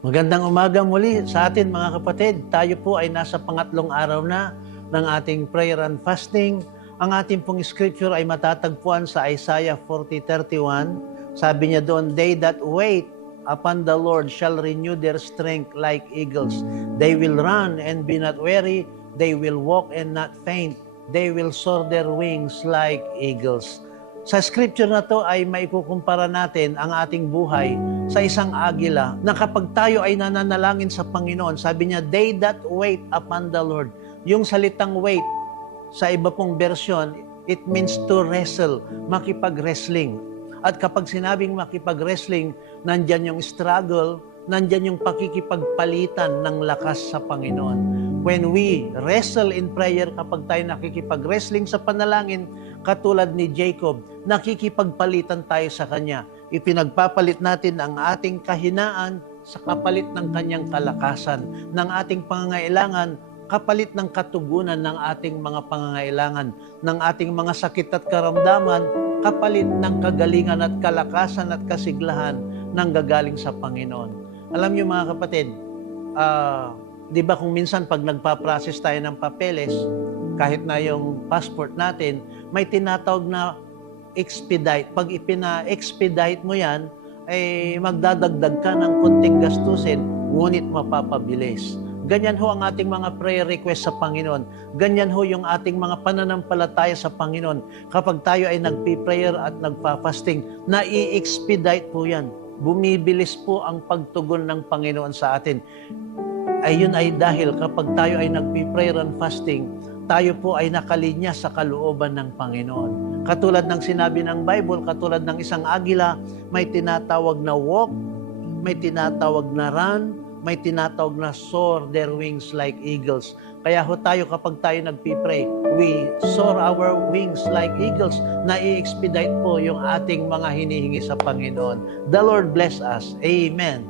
Magandang umaga muli sa atin mga kapatid. Tayo po ay nasa pangatlong araw na ng ating prayer and fasting. Ang ating pong scripture ay matatagpuan sa Isaiah 40:31. Sabi niya doon, "They that wait upon the Lord shall renew their strength like eagles. They will run and be not weary. They will walk and not faint. They will soar their wings like eagles." Sa scripture na to ay maikukumpara natin ang ating buhay sa isang agila na kapag tayo ay nananalangin sa Panginoon, sabi niya, "They that wait upon the Lord." Yung salitang wait, sa iba pong version, it means to wrestle, makipag-wrestling. At kapag sinabing makipag-wrestling, nandyan yung struggle, nandyan yung pakikipagpalitan ng lakas sa Panginoon. When we wrestle in prayer, kapag tayo nakikipag-wrestling sa panalangin, katulad ni Jacob, nakikipagpalitan tayo sa Kanya. Ipinagpapalit natin ang ating kahinaan sa kapalit ng Kanyang kalakasan, ng ating pangangailangan, kapalit ng katugunan ng ating mga pangangailangan, ng ating mga sakit at karamdaman, kapalit ng kagalingan at kalakasan at kasiglahan ng gagaling sa Panginoon. Alam niyo mga kapatid, di ba kung minsan pag nagpa-process tayo ng papeles, kahit na yung passport natin, may tinatawag na expedite. Pag ipina-expedite mo yan, ay magdadagdag ka ng konting gastusin, ngunit mapapabilis. Ganyan ho ang ating mga prayer request sa Panginoon. Ganyan ho yung ating mga pananampalataya sa Panginoon. Kapag tayo ay nagpi-prayer at nagpa-fasting, na-i-expedite po yan. Bumibilis po ang pagtugon ng Panginoon sa atin. Ayun ay dahil kapag tayo ay nagpi-prayer and fasting, tayo po ay nakalinya sa kalooban ng Panginoon. Katulad ng sinabi ng Bible, katulad ng isang agila, may tinatawag na walk, may tinatawag na run, may tinatawag na soar their wings like eagles. Kaya ho tayo kapag tayo nagpipray, we soar our wings like eagles. Na-i-expedite po yung ating mga hinihingi sa Panginoon. The Lord bless us. Amen.